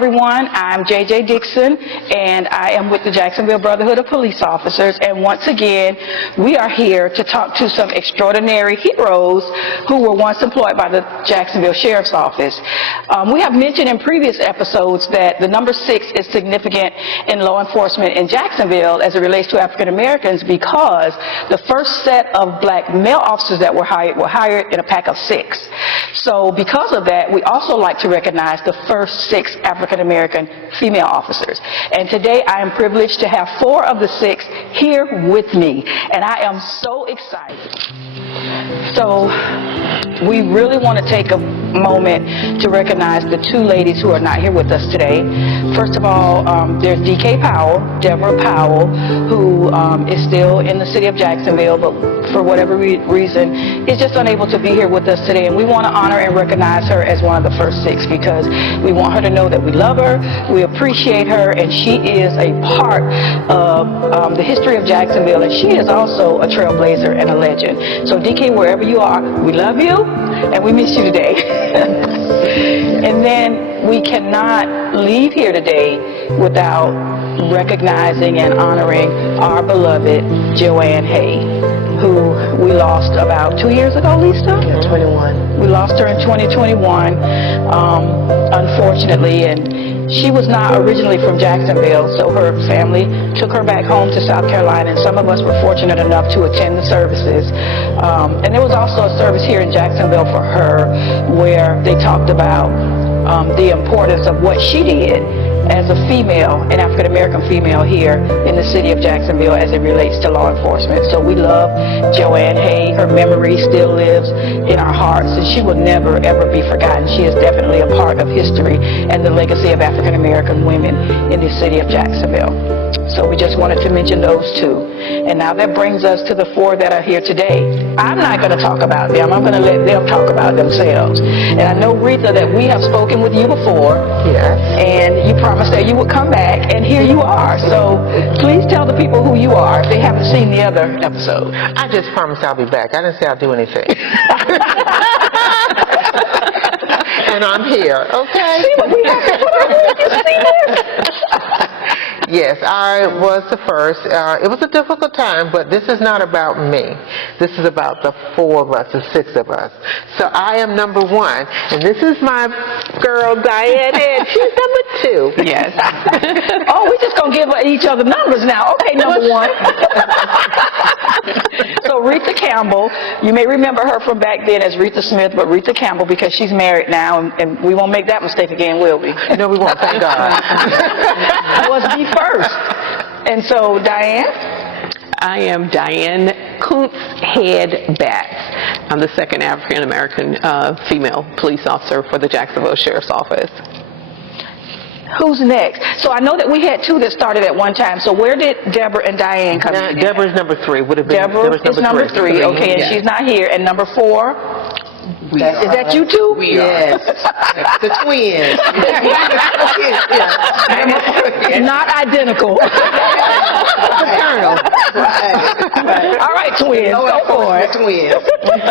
everyone. I'm JJ Dixon, and I am with the Jacksonville Brotherhood of Police Officers. And once again, we are here to talk to some extraordinary heroes who were once employed by the Jacksonville Sheriff's Office. We have mentioned in previous episodes that the number 6 is significant in law enforcement in Jacksonville as it relates to African Americans because the first set of black male officers that were hired in a pack of 6. So because of that, we also like to recognize the first 6 African American female officers. And today I am privileged to have 4 of the 6 here with me, and I am so excited. So we really want to take a moment to recognize the 2 ladies who are not here with us today. First of all, there's DK Powell, Deborah Powell, who is still in the city of Jacksonville, but for whatever reason is just unable to be here with us today. And we want to honor and recognize her as one of the first 6 because we want her to know that we love her, we appreciate her, and she is a part of the history of Jacksonville, and she is also a trailblazer and a legend. So DK, wherever you are, we love you and we miss you today. And then we cannot leave here today without recognizing and honoring our beloved Joanne Hay, who we lost about 2 years ago, Lisa? Yeah, 21. We lost her in 2021, unfortunately, and she was not originally from Jacksonville, so her family took her back home to South Carolina, and some of us were fortunate enough to attend the services. And there was also a service here in Jacksonville for her where they talked about the importance of what she did as a female, an African-American female here in the city of Jacksonville as it relates to law enforcement. So we love Joanne Hay. Her memory still lives in our hearts, and she will never, ever be forgotten. She is definitely a part of history and the legacy of African-American women in the city of Jacksonville. So we just wanted to mention those 2. And now that brings us to the 4 that are here today. I'm not going to talk about them. I'm going to let them talk about themselves. And I know, Rita, that we have spoken with you before. Yes. And you promised that you would come back, and here you are. So please tell the people who you are if they haven't seen the other episode. I just promised I'll be back. I didn't say I'll do anything. And I'm here, okay? See what we have to put on you see this? Yes, I was the first. It was a difficult time, but this is not about me. This is about the 4 of us, the 6 of us. So I am number 1, and this is my girl Diane, and she's number 2. Yes. Oh, we're just going to give each other numbers now. Okay, number 1. So Rita Campbell, you may remember her from back then as Rita Smith, but Rita Campbell because she's married now, and we won't make that mistake again, will we? No, we won't, thank God. Was the first. And so, Diane? I am Diane Coots Head Batts. I'm the 2nd African American female police officer for the Jacksonville Sheriff's Office. Who's next? So I know that we had 2 that started at one time. So where did Deborah and Diane come in? Deborah's number 3. Would have been Deborah is number 3. Okay, and she's not here. And number 4? Is that you 2? We are. Yes. The twins. Not identical. Fraternal. Right. All right, twins. Go for it. Twins.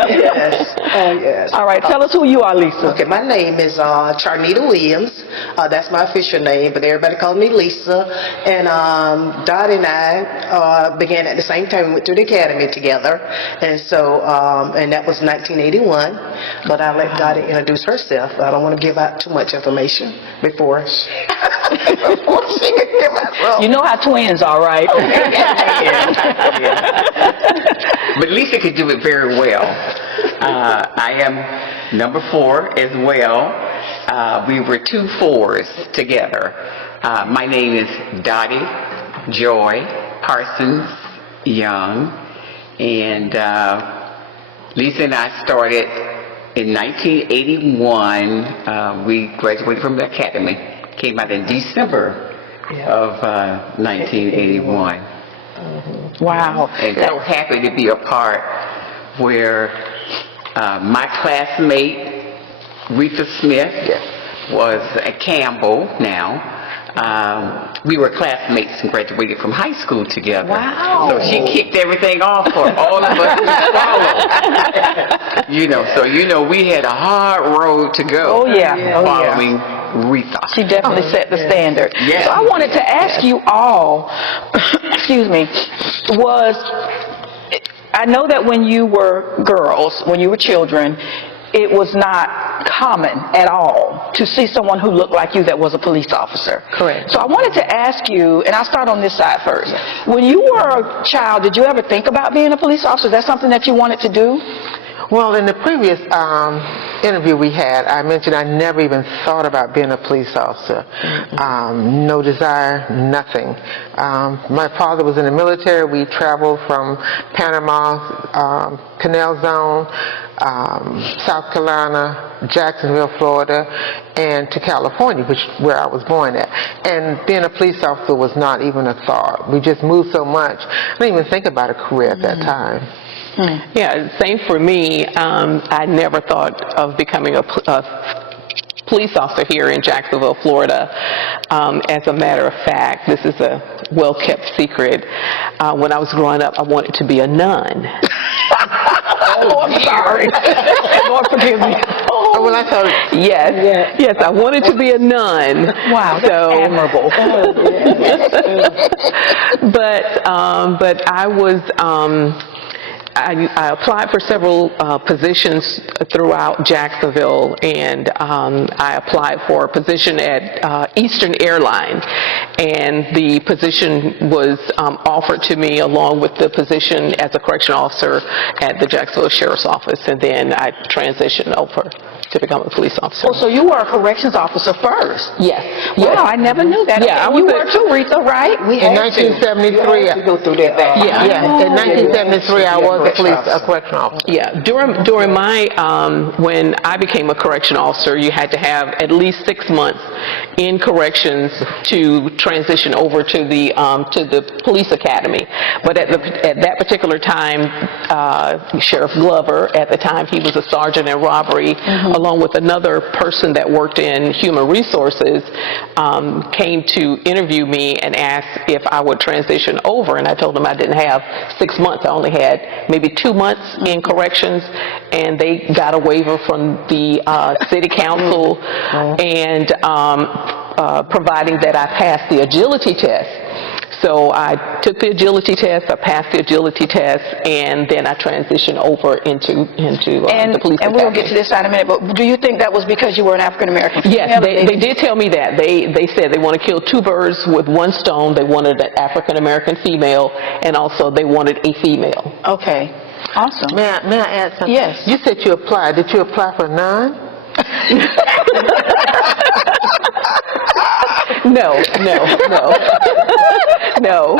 Yes. Oh, yes. All right, tell us who you are, Lisa. Okay, my name is Charnita Williams. That's my official name, but everybody calls me Lisa. And Dottie and I began at the same time. We went to the academy together. And so, and that was 1981. But I'll let Dottie introduce herself. I don't want to give out too much information before she can give out. You know how twins are, right? But Lisa could do it very well. I am number 4 as well. We were 2 4s together. My name is Dottie Joy Parsons Young, and Lisa and I started in 1981. We graduated from the academy. Came out in December of 1981. Wow. And so happy to be a part where my classmate Rita Smith was at Campbell now. We were classmates and graduated from high school together. Wow. So she kicked everything off for all of us to follow. So we had a hard road to go. Oh, yeah. Following Aretha. She definitely set the standard. Yes. So I wanted to ask you all, excuse me, I know that when you were girls, when you were children, it was not common at all to see someone who looked like you that was a police officer. Correct. So I wanted to ask you, and I'll start on this side first. When you were a child, did you ever think about being a police officer? Is that something that you wanted to do? Well, in the previous interview we had, I mentioned I never even thought about being a police officer. No desire, nothing. My father was in the military. We traveled from Panama, Canal Zone, South Carolina, Jacksonville, Florida, and to California, where I was born at. And being a police officer was not even a thought. We just moved so much. I didn't even think about a career at that time. Yeah, same for me. I never thought of becoming a police officer here in Jacksonville, Florida. As a matter of fact, this is a well-kept secret. When I was growing up, I wanted to be a nun. Oh, I'm sorry. Lord forgive me. Oh, well, I thought... Yes, I wanted to be a nun. Wow, that's admirable. But I was... I applied for several positions throughout Jacksonville, and I applied for a position at Eastern Airlines, and the position was offered to me along with the position as a correctional officer at the Jacksonville Sheriff's Office, and then I transitioned over to become a police officer. Oh, so you were a corrections officer first? Yes. Wow, I never knew that. Yeah, and you were too, Rita, right? In 1973... go through that back. In 1973, I was a correctional officer. Yeah, during my, when I became a correction officer, you had to have at least 6 months in corrections to transition over to the police academy. But at that particular time, Sheriff Glover, at the time he was a sergeant in robbery, along with another person that worked in human resources, came to interview me and asked if I would transition over, and I told them I didn't have 6 months. I only had maybe 2 months in corrections, and they got a waiver from the city council, and providing that I passed the agility test. So I took the agility test, I passed the agility test, and then I transitioned over into the police and we'll get to this in a minute, but do you think that was because you were an African-American female? Yes, they did tell me that. They said they want to kill 2 birds with 1 stone. They wanted an African-American female, and also they wanted a female. Okay, awesome. May I add something? Yes. You said you applied. Did you apply for none? No. No,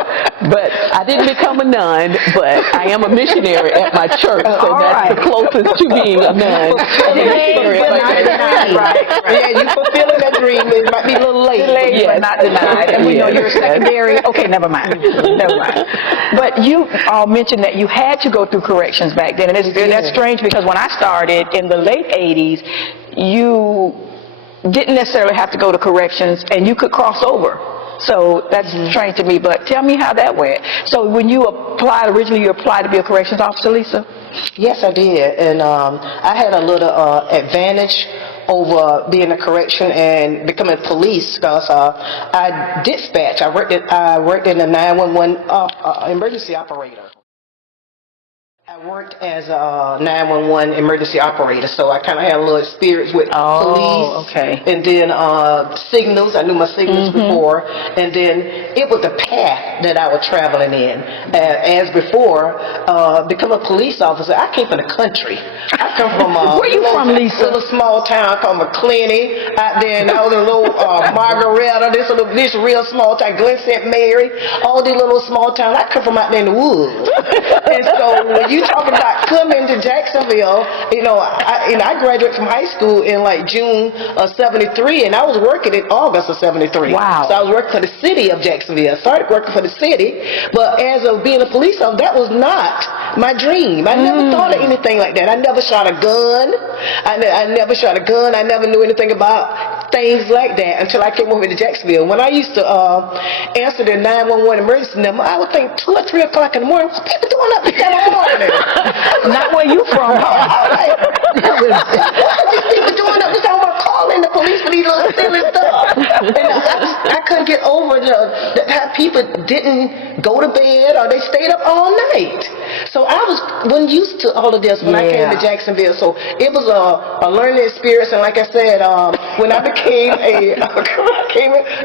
but I didn't become a nun, but I am a missionary at my church, so that's the closest to being a nun. Right. Yeah, you fulfilling that dream. It might be a little late. Delayed, but not denied. And we know you're a secondary. Okay, never mind. But you all mentioned that you had to go through corrections back then, and that's strange because when I started in the late 80s, you didn't necessarily have to go to corrections, and you could cross over. So that's strange to me, but tell me how that went. So when you applied, originally you applied to be a corrections officer, Lisa? Yes, I did, and I had a little advantage over being a correction and becoming police because I dispatch. I worked in the 911 emergency operator. I worked as a 911 emergency operator, so I kind of had a little experience with police. Okay. And then signals. I knew my signals before. And then it was the path that I was traveling in. As before, become a police officer, I came from the country. I come from where you from, Lisa? A little small town called McClenny. Out there, and I was a little Margaretta. This real small town, Glen St. Mary. All these little small towns. I come from out there in the woods. And so when you talking about coming to Jacksonville, I graduated from high school in like June of '73, and I was working in August of '73. Wow. So I was working for the city of Jacksonville. I started working for the city, but as of being a police officer, that was not my dream. I never thought of anything like that. I never shot a gun. I never shot a gun. I never knew anything about things like that until I came over to Jacksonville. When I used to answer the 911 emergency number, I would think 2 or 3 o'clock in the morning, what people doing up at that morning? Not where you from, huh? What are these people doing up this hour calling the police for these little silly get over how people didn't go to bed or they stayed up all night. So I wasn't used to all of this when I came to Jacksonville. So it was a learning experience. And like I said, when I became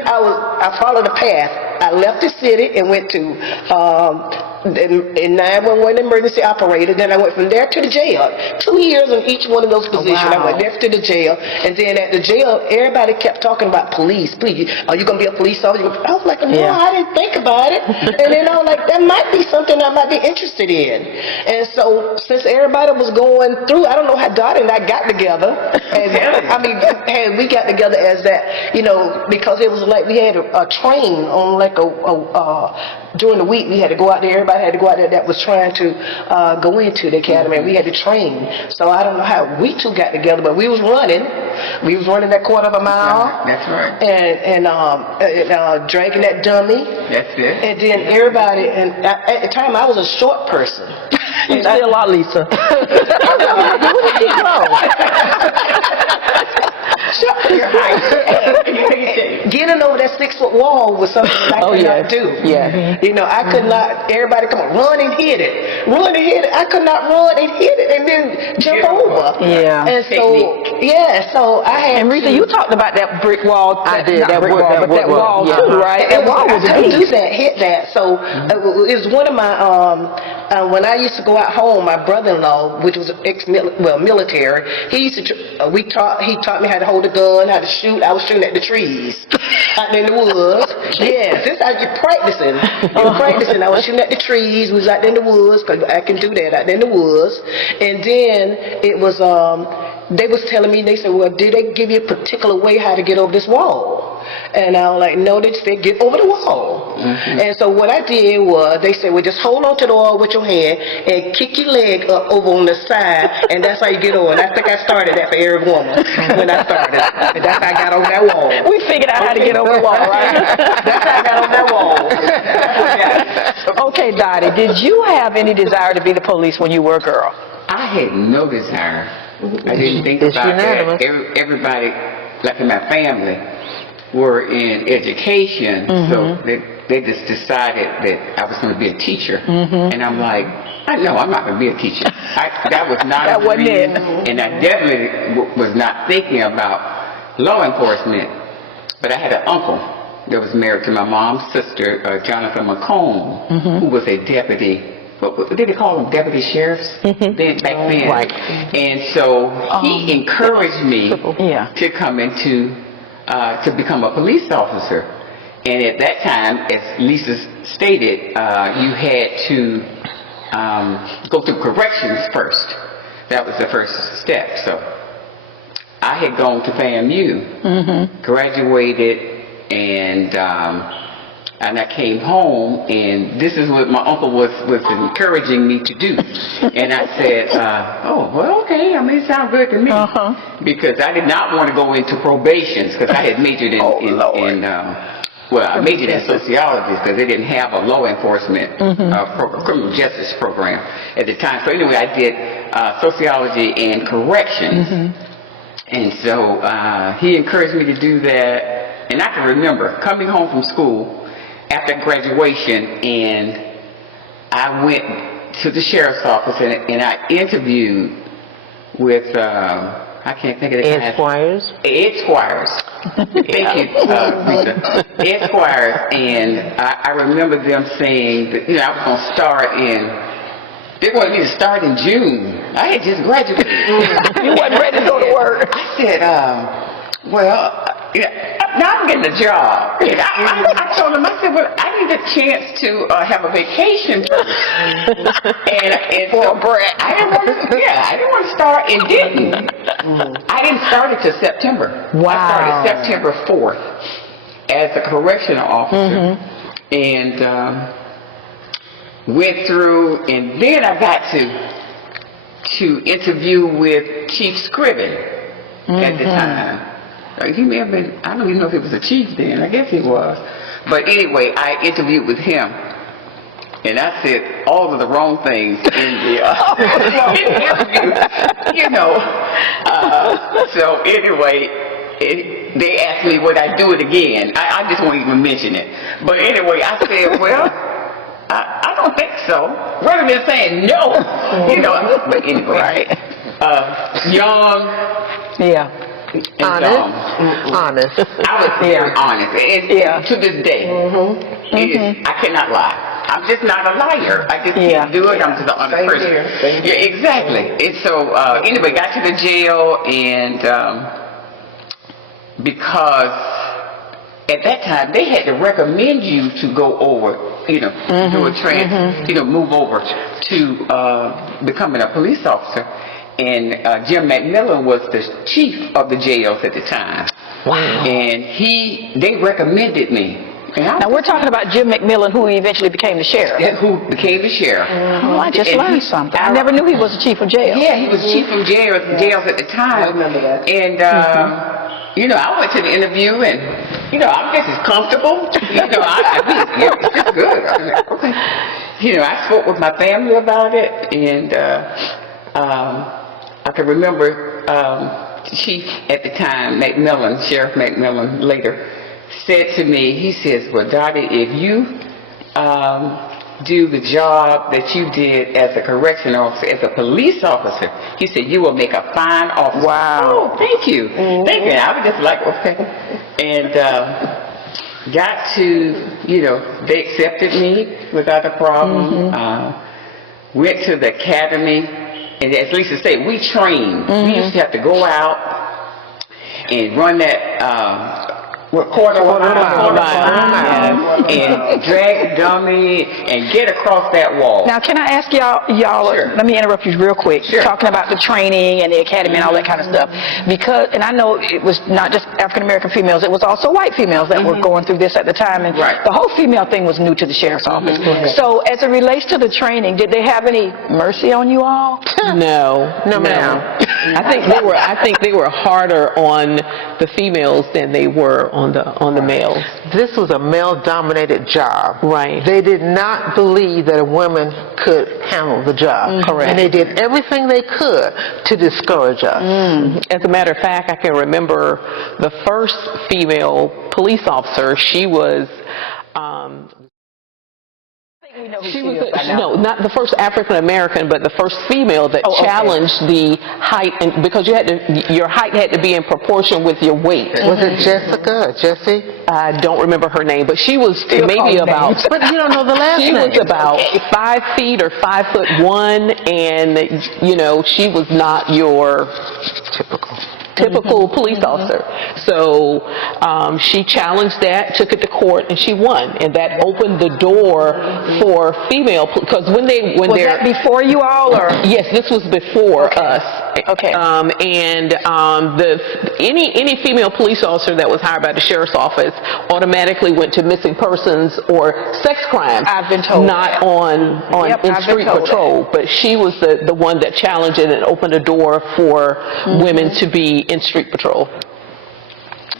I followed a path. I left the city and went to in 911 emergency operator. Then I went from there to the jail. 2 years in each one of those positions. I went there to the jail, and then at the jail, everybody kept talking about police. Please, are you gonna be a police officer? I was like, no, I didn't think about it. And then I was like, that might be something I might be interested in. And so since everybody was going through, I don't know how Dottie and I got together. And I mean, we got together as that, because it was like we had a train on like during the week we had to go out there. Everybody had to go out there that was trying to go into the academy, and we had to train. So I don't know how we two got together, but we was running. We was running that quarter of a mile. That's right. And dragging that dummy. That's it. And then everybody, and at the time I was a short person. You still are, Lisa. Getting over that 6-foot wall was something that I could not do. I could not. Everybody come on, run and hit it, run and hit it. I could not run and hit it and then jump over. And so I had. And Rita, you talked about that brick wall. I did. That brick wall, but that wall too, right? That wall was I couldn't do that, hit that. So it was one of my. When I used to go out home, my brother-in-law, which was military, he used to. He taught me how to hold a gun, how to shoot. I was shooting at the trees out in the woods. This I was practicing. I was shooting at the trees. We was out in the woods because I can do that out in the woods. And then it was. They was telling me. They said, "Well, did they give you a particular way how to get over this wall?" And I was like, no, they said, get over the wall. And so what I did was, they said, well, just hold on to the wall with your hand and kick your leg up over on the side, and that's how you get over. And I think I started that for every woman when I started. And that's how I got over that wall. We figured out how to get over the wall, right? That's how I got over that wall. Okay, Dottie, did you have any desire to be the police when you were a girl? I had no desire. I didn't think about that. Everybody, like in my family, were in education, so they just decided that I was going to be a teacher. And I'm like, no, I'm not going to be a teacher. That was not that a dream, and I definitely was not thinking about law enforcement. But I had an uncle that was married to my mom's sister, Jonathan McComb, who was a deputy. What did they call them? Deputy sheriffs back then. Right. And so he encouraged me to come into to become a police officer. And at that time, as Lisa stated, you had to go through corrections first. That was the first step. So I had gone to FAMU, graduated, and I came home, and this is what my uncle was encouraging me to do. And I said, oh, well, okay, I mean, it sounds good to me. Because I did not want to go into probations, because I had majored I majored in sociology, because they didn't have a law enforcement criminal justice program at the time. So anyway, I did sociology and corrections. And so he encouraged me to do that. And I can remember coming home from school after graduation, and I went to the sheriff's office, and I interviewed with, I can't think of the Ed Squires. Ed Squires. Thank you, Rita. Ed Squires, and I remember them saying that, I was going to start they wanted me to start in June. I had just graduated. You wasn't ready to go to work. I said, now I'm getting a job. And I told him, I said, well, I need a chance to have a vacation first. and so I didn't want to start, and didn't. I didn't start it till September. Wow. I started September 4th as a correctional officer. And went through, and then I got to interview with Chief Scriven at the time. He may have been, I don't even know if he was a chief then. I guess he was. But anyway, I interviewed with him. And I said all of the wrong things in the interview. So anyway, they asked me would I do it again. I just won't even mention it. But anyway, I said, well, I don't think so. Rather than saying no, you know. But anyway, young. Yeah. Honest. I was very honest. And to this day, I cannot lie. I'm just not a liar. I just can't do it. I'm just an honest person. Yeah, exactly. And so, anyway, got to the jail, and because at that time they had to recommend you to go over, you know, do a you know, move over to becoming a police officer. And Jim McMillan was the chief of the jails at the time. Wow. And they recommended me. Now we're talking about Jim McMillan, who eventually became the sheriff. Who became the sheriff. Oh, I just learned something. I never knew he was the chief of jail. Yeah, he was chief of jails at the time. I remember that. And, you know, I went to the interview, and, you know, I'm just as comfortable. You know, it's just good. I was like, okay. You know, I spoke with my family about it, and I can remember chief at the time, McMillan, Sheriff McMillan, later, said to me, he says, well, Dottie, if you do the job that you did as a correction officer, as a police officer, he said, you will make a fine officer. Wow. Oh, thank you. Thank you. I was just like, okay. And got to, you know, they accepted me without a problem. Went to the academy, and as Lisa said, we trained. We used to have to go out and run that quarter mile, and drag the dummy and get across that wall. Now, can I ask y'all, Sure. let me interrupt you real quick, Sure. talking about the training and the academy and all that kind of stuff. Because, and I know it was not just African-American females, it was also white females that were going through this at the time. And Right. the whole female thing was new to the sheriff's office. So, as it relates to the training, did they have any mercy on you all? No, ma'am. I think they were harder on the females than they were on the males. This was a male-dominated job. Right. They did not believe that a woman could handle the job. Correct. And they did everything they could to discourage us. As a matter of fact, I can remember the first female police officer. She was. No, not the first African American, but the first female that challenged the height, and because your height had to be in proportion with your weight. Was it Jessica or Jessie? I don't remember her name, but she was maybe about. But you don't know the last She name. was about 5 feet or 5'1", and you know she was not your typical police officer. So she challenged that, took it to court, and she won, and that opened the door for female. Because when Was that before you all, or? Yes, this was before us. Okay. Any female police officer that was hired by the sheriff's office automatically went to missing persons or sex crimes. I've been told not that. on Yep, in I've street been told patrol, but she was the one that challenged it and opened a door for women to be in street patrol.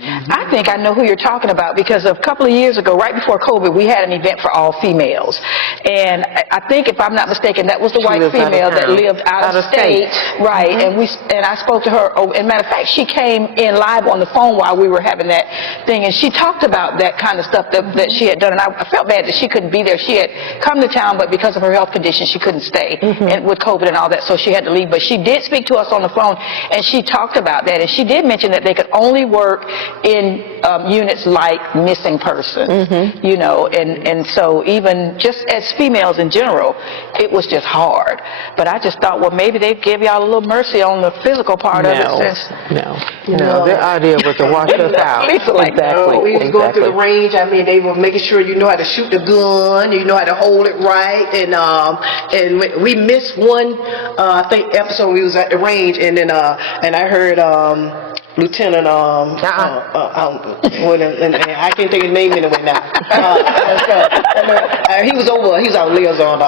I think I know who you're talking about, because a couple of years ago, right before COVID, we had an event for all females. And I think, if I'm not mistaken, that was the white lived out of female that town. lived out of state. Right. And I spoke to her. Oh, and matter of fact, she came in live on the phone while we were having that thing, and she talked about that kind of stuff that she had done. And I felt bad that she couldn't be there. She had come to town, but because of her health condition, she couldn't stay, and with COVID and all that, so she had to leave. But she did speak to us on the phone, and she talked about that. And she did mention that they could only work in units like missing person, you know, and so even just as females in general, it was just hard. But I just thought, well, maybe they'd give y'all a little mercy on the physical part of it. No, their idea was to wash us out. Exactly. We was going through the range. I mean, they were making sure you know how to shoot the gun, you know how to hold it right, and we missed one, I think, episode. We was at the range, and then and I heard Lieutenant, I can't think of his name anyway now. He was on liaison, lieutenant,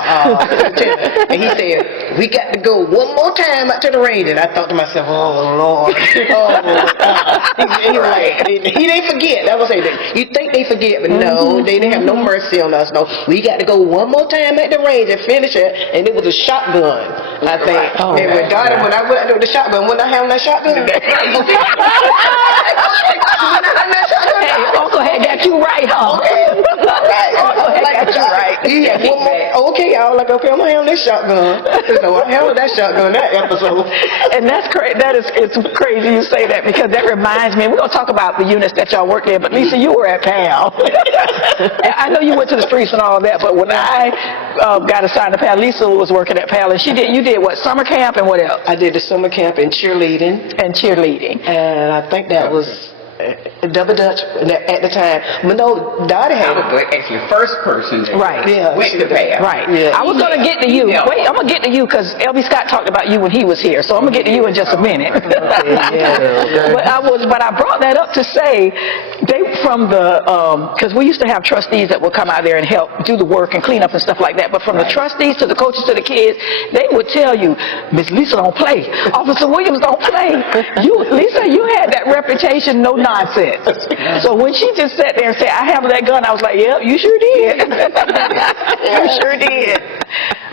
and he said, we got to go one more time out to the range. And I thought to myself, oh Lord, he was like, he didn't forget. I was saying, you think they forget, but no, they didn't have no mercy on us. No, we got to go one more time at the range and finish it. And it was a shotgun, I think. And when I went out there with the shotgun, when I have that shotgun, Hey, Uncle had got you right, huh? Uncle had got you right. Yeah, well, okay, I was like, okay, I'm gonna handle this shotgun. So I handled that shotgun that episode. And that's crazy. It's crazy you say that, because that reminds me. We're gonna talk about the units that y'all worked in. But Lisa, you were at PAL. I know you went to the streets and all of that. But when I got assigned to PAL, Lisa was working at PAL, and you did what? Summer camp and what else? I did the summer camp in cheerleading, And cheerleading. and I think that was double dutch at the time. But no, Dottie I had was actually the first person that Right. went to PAL. Right. Yeah. I was going to get to you. Yeah. Wait, I'm going to get to you because L.B. Scott talked about you when he was here. So I'm going to get to you in just a minute. But I brought that up to say, because we used to have trustees that would come out there and help do the work and clean up and stuff like that. But from the trustees to the coaches to the kids, they would tell you, Miss Lisa don't play. Officer Williams don't play. Lisa, you had that reputation, no nonsense. So when she just sat there and said, I have that gun, I was like, yep, you sure did. You sure did.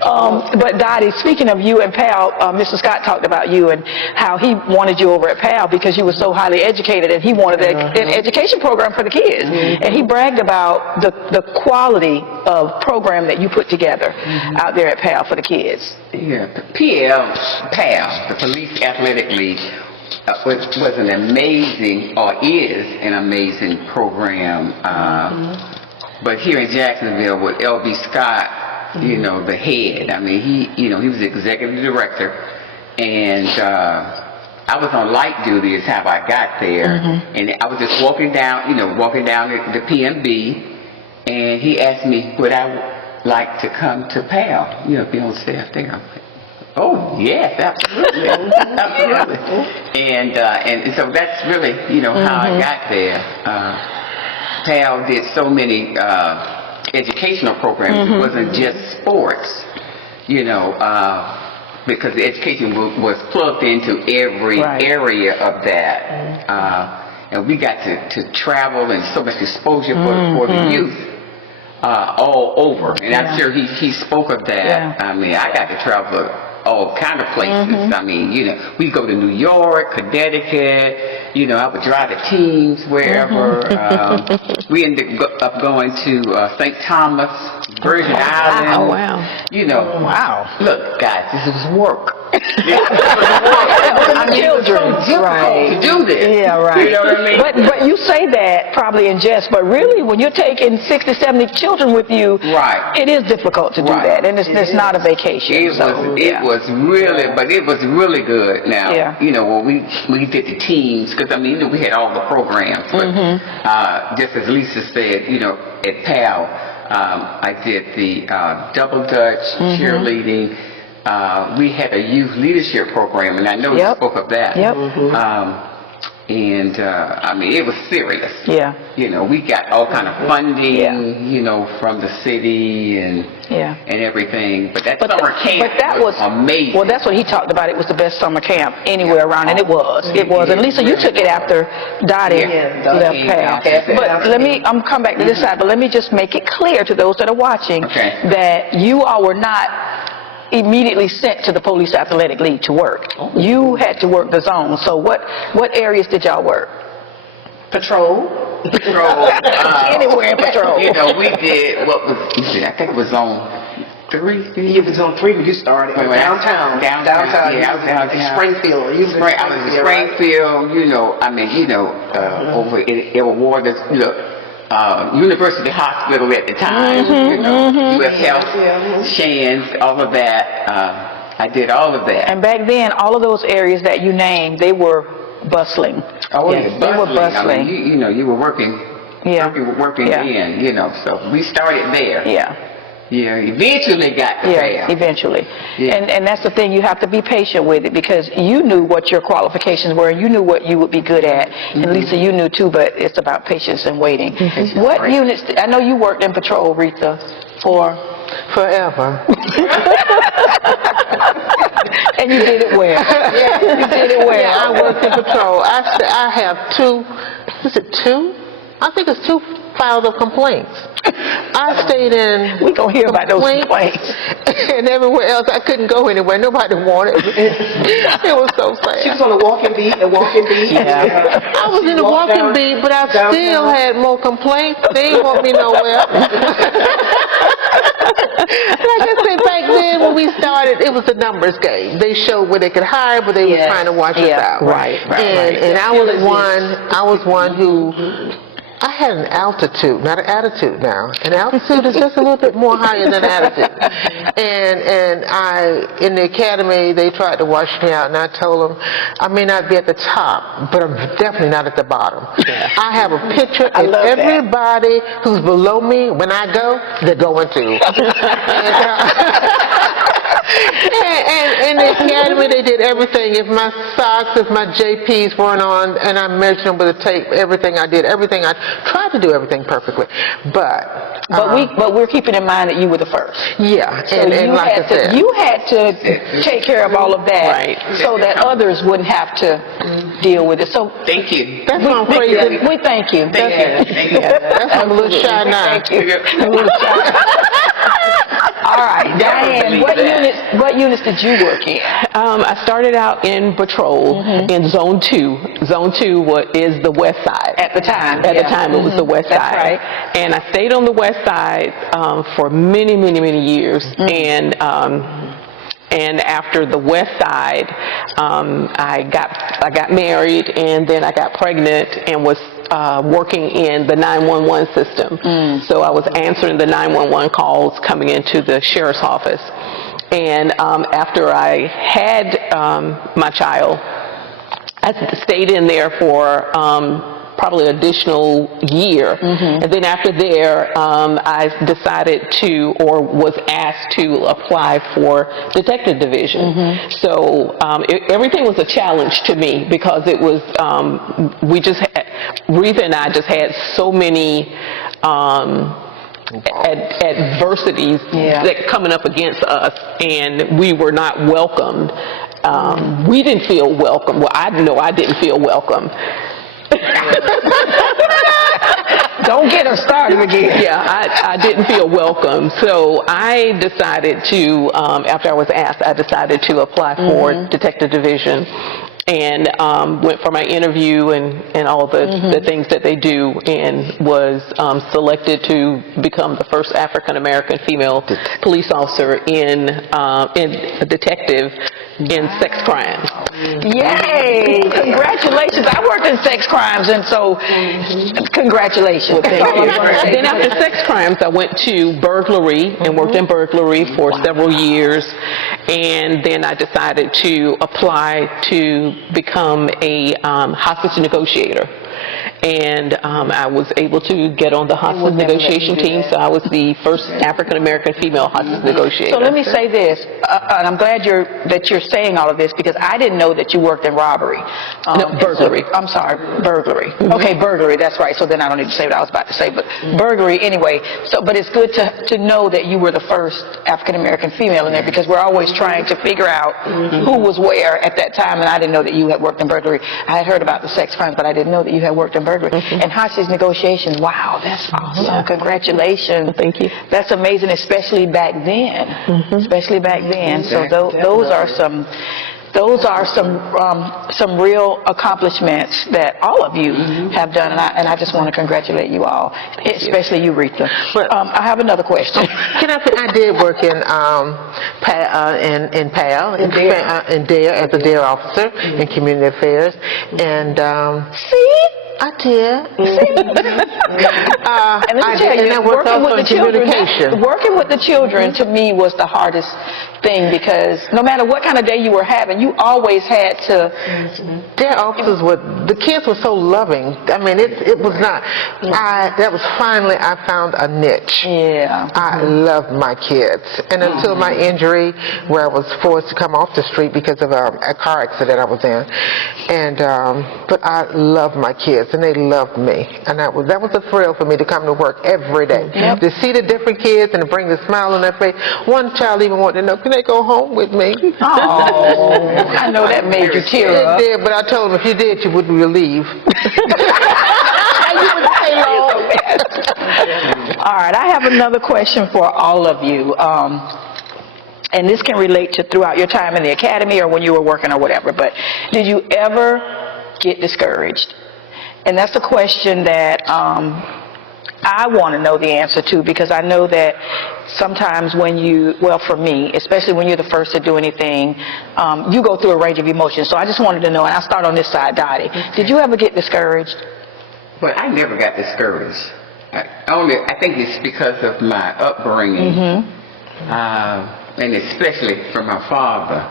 But Dottie, speaking of you and PAL, Mr. Scott talked about you and how he wanted you over at PAL because you were so highly educated, and he wanted an education program for the kids. And he bragged about the quality of program that you put together out there at PAL for the kids. Yeah, PAL, the Police Athletic League, was an amazing, or is an amazing program. But here in Jacksonville with L.B. Scott, you know, the head. I mean, he was the executive director, and I was on light duty is how I got there. And I was just walking down the PMB, and he asked me would I like to come to PAL, be on staff there. I'm like, oh yes, absolutely, absolutely. And so that's really how I got there. PAL did so many educational programs. It wasn't just sports, because the education was plugged into every area of that. And we got to travel and so much exposure for the youth. All over, and I'm sure he spoke of that. Yeah. I mean, I got to travel all kind of places. I mean, we go to New York, Connecticut. I would drive the teams wherever. We ended up going to St. Thomas, Virgin Islands. Oh wow! Wow! Look, guys, this is work. I mean, children, it's so difficult to do this. Yeah, right. You know what I mean? But you say that probably in jest, but really, when you're taking 60, 70 children with you, it is difficult to do that, and it's not a vacation. It was really good. Now, when we did the teams, because we had all the programs, but just as Lisa said, at PAL, I did the double dutch, cheerleading. We had a youth leadership program, and I know you spoke of that. And it was serious. We got all kind of funding, from the city and everything. But that summer camp was amazing. Well, that's what he talked about. It was the best summer camp anywhere around, and it was. It was. And Lisa, you took it after Dottie left PAL. But I'm come back to this side, but let me just make it clear to those that are watching that you all were not immediately sent to the Police Athletic League to work. You had to work the zone. So what areas did y'all work? Patrol. Anywhere in patrol. We did I think it was on 3. It was on 3 when you started. Downtown. Yeah, I was downtown. Springfield. I was in Springfield. Over in Waters. University Hospital at the time, U.S. Health, Shands, all of that. I did all of that. And back then, all of those areas that you named, they were bustling. Oh, yeah, they were bustling. You were working. Working in. So we started there. Eventually got to PAL. Eventually. And that's the thing, you have to be patient with it because you knew what your qualifications were and you knew what you would be good at. And Lisa, you knew too, but it's about patience and waiting. What units, I know you worked in patrol, Rita, for forever. And you did it well. You did it well. Yeah, I worked in patrol. I have 2, is it 2? I think it's 2 files of complaints. I stayed in. We gonna hear about those complaints. And everywhere else, I couldn't go anywhere. Nobody wanted me. It was so She sad. was on a walking beat, a walking beat. Yeah. I was in the walking beat, but I still had more complaints. They didn't want me nowhere. Like I said, back then when we started, it was a numbers game. They showed where they could hire, but they were Yes. trying to watch us Yeah. out. Right. And I was one who. I had an altitude, not an attitude now. An altitude is just a little bit more higher than attitude. And in the academy, they tried to wash me out, and I told them, I may not be at the top, but I'm definitely not at the bottom. I have a picture, and love that. everybody who's below me, when I go, they're going to. And in the academy, they did everything. If my socks, if my JPs weren't on, and I measured them with a tape, everything I did, everything I tried to do everything perfectly. But we're keeping in mind that you were the first. yeah, So and like I said, you had to take care of all of that, Right. so that others wouldn't have to deal with it. So Thank you. that's why I'm crazy. we thank you. Thank you. That's why I'm a little shy now. Thank you. A little shy. All right, Diane, what units did you work in? I started out in patrol in Zone 2. Zone 2 is the west side. At the time. At the yeah. time, it was the west That's side. right. And I stayed on the west side for many, many, many years. And after the west side, I got married, and then I got pregnant and was working in the 911 system. So I was answering the 911 calls coming into the sheriff's office. And after I had my child, I stayed in there for probably an additional year. And then after there, I decided to, or was asked to apply for detective division. So everything was a challenge to me, because it was, Retha and I just had so many adversities that coming up against us, and we were not welcomed. We didn't feel welcome. Well, I know I didn't feel welcome. Don't get her started again. Yeah, I didn't feel welcome. So I decided to, after I was asked, I decided to apply for detective division, and went for my interview and all the things that they do, and was selected to become the first African American female police officer in a detective in sex crimes. Yay! Congratulations. I worked in sex crimes, and so congratulations. That's all I'm gonna say. Then after sex crimes, I went to burglary and worked in burglary for several years, and then I decided to apply to become a hostage negotiator. And I was able to get on the hostage negotiation team, so I was the first African American female hostage negotiator. So let me say this, and I'm glad that you're saying all of this, because I didn't know that you worked in robbery. No, burglary. I'm sorry, burglary. Okay, burglary, that's right. So then I don't need to say what I was about to say, but burglary anyway. So, but it's good to know that you were the first African American female in there, because we're always trying to figure out who was where at that time, and I didn't know that you had worked in burglary. I had heard about the sex crimes, but I didn't know that you had worked in burglary. And hostage negotiations, wow, that's awesome. Yeah. Congratulations. Thank you. That's amazing, especially back then. Especially back then. So those are some real accomplishments that all of you have done, and I just want to congratulate you all, especially you, Rita. But I have another question. I did work in PAL, in DARE, as a DARE officer in community affairs, and See? I did. And let me tell you, I worked also in communication. Working with the children, to me, was the hardest thing, because no matter what kind of day you were having, you always had to... Their officers the kids were so loving. I mean, it was not, that was finally, I found a niche. Yeah. I loved my kids. And until my injury, where I was forced to come off the street because of a car accident I was in. And, but I loved my kids, and they loved me. And that was a thrill for me to come to work every day. To see the different kids and to bring the smile on their face. One child even wanted to know, can they go home with me? Oh, I know that made you tear up. It did, but I told them if you did, you wouldn't leave. All right, I have another question for all of you. And this can relate to throughout your time in the academy or when you were working or whatever, but did you ever get discouraged? And that's a question that I want to know the answer to, because I know that sometimes when you, well, for me, especially when you're the first to do anything, you go through a range of emotions. So I just wanted to know, and I'll start on this side, Dottie. Did you ever get discouraged? But I never got discouraged. I think it's because of my upbringing, and especially from my father.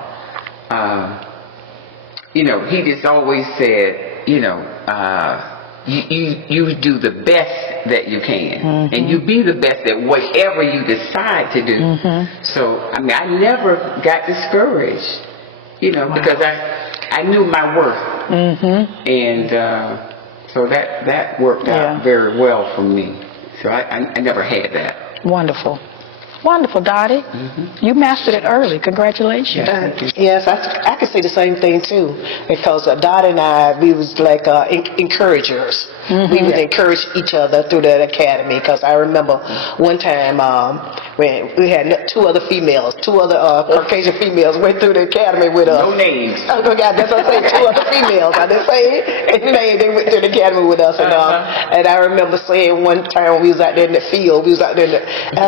You know, he just always said, you know, you do the best that you can, and you be the best at whatever you decide to do. So, I mean, I never got discouraged, you know, because I knew my worth, and so that worked out very well for me. So I never had that. Wonderful. Wonderful, Dottie. You mastered it early. Congratulations. Yes, I could say the same thing too, because Dottie and I, we was like encouragers. We would encourage each other through the academy, because I remember one time when we had two other Caucasian females went through the academy with us. No names. Oh, God, that's what I say, two other females. I didn't say any name. They went through the academy with us. And I remember saying one time when we was out there in the field, I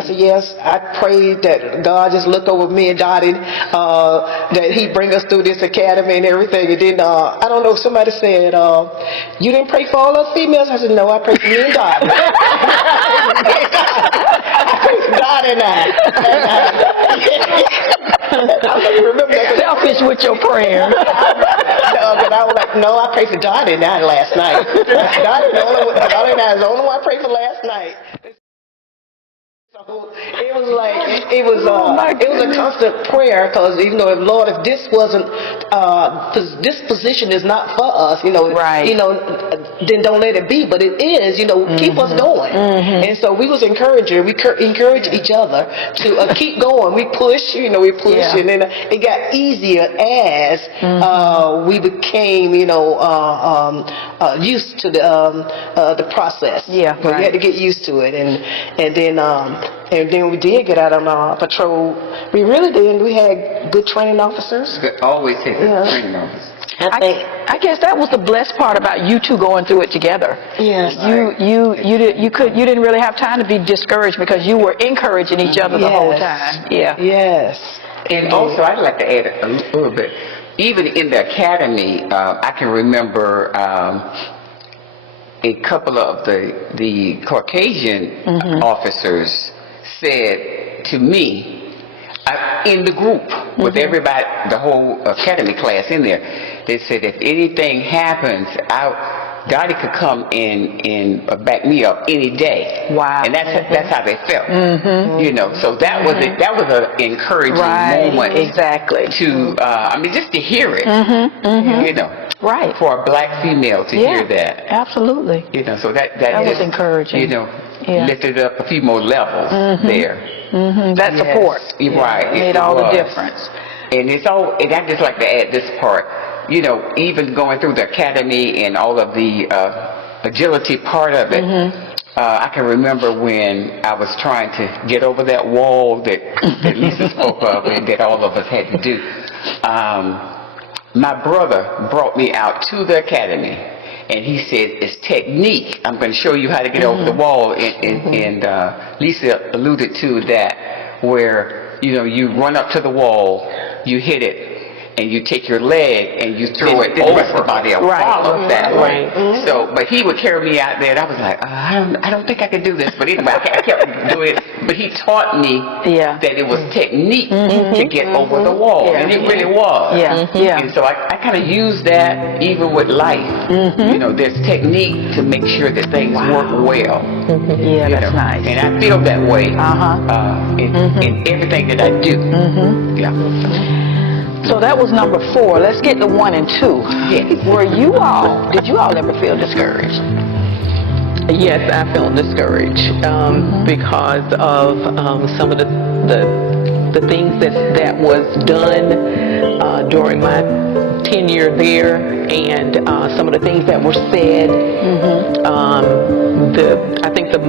said, yes, I prayed that God just looked over me and Dottie, that He bring us through this academy and everything. And then, I don't know, somebody said, you didn't pray for all those females? I said, no, I prayed for me and Dottie. I prayed for Dottie and I. I don't remember that. Selfish with your prayers. No, because I was like, no, I prayed for Dottie and I last night. Dottie and I is the only one I prayed for last night. So it was like it was a constant prayer, because Lord, if this wasn't this position is not for us, then don't let it be. But it is, keep us going. And so we was encouraging. We encourage each other to keep going. We push, and then it got easier as we became, used to the process. Yeah, We had to get used to it, and then we did get out on patrol. We really did. We had good training officers. Always had good training officers. I guess that was the blessed part about you two going through it together. Yes. You didn't really have time to be discouraged, because you were encouraging each other the whole time. Yeah. Yes. And also, I'd like to add a little bit. Even in the academy, I can remember a couple of the Caucasian officers said to me, in the group, with everybody, the whole academy class in there, they said, if anything happens, Dottie could come and back me up any day. Wow. And that's how they felt. So that was an encouraging moment. Exactly. To just to hear it. Right. For a black female to hear that. Absolutely. So that was encouraging. Lifted up a few more levels there. That support. Right. Made all the difference. And and I'd just like to add this part. Even going through the academy and all of the agility part of it, I can remember when I was trying to get over that wall that Lisa spoke of and that all of us had to do. My brother brought me out to the academy, and he said, it's technique. I'm going to show you how to get over the wall. And Lisa alluded to that, where, you run up to the wall, you hit it, and you take your leg and you throw it over somebody else. Follow that. Right. So, but he would carry me out there, and I was like, I don't think I can do this. But anyway, I kept doing it. But he taught me that it was technique to get over the wall, and it really was. And so I kind of use that even with life. There's technique to make sure that things work well. Yeah, that's nice. And I feel that way in everything that I do. Yeah. So that was number 4. Let's get to 1 and 2. Yes. Did you all ever feel discouraged? Yes, I felt discouraged because of some of the things that was done during my tenure there, and some of the things that were said. I think the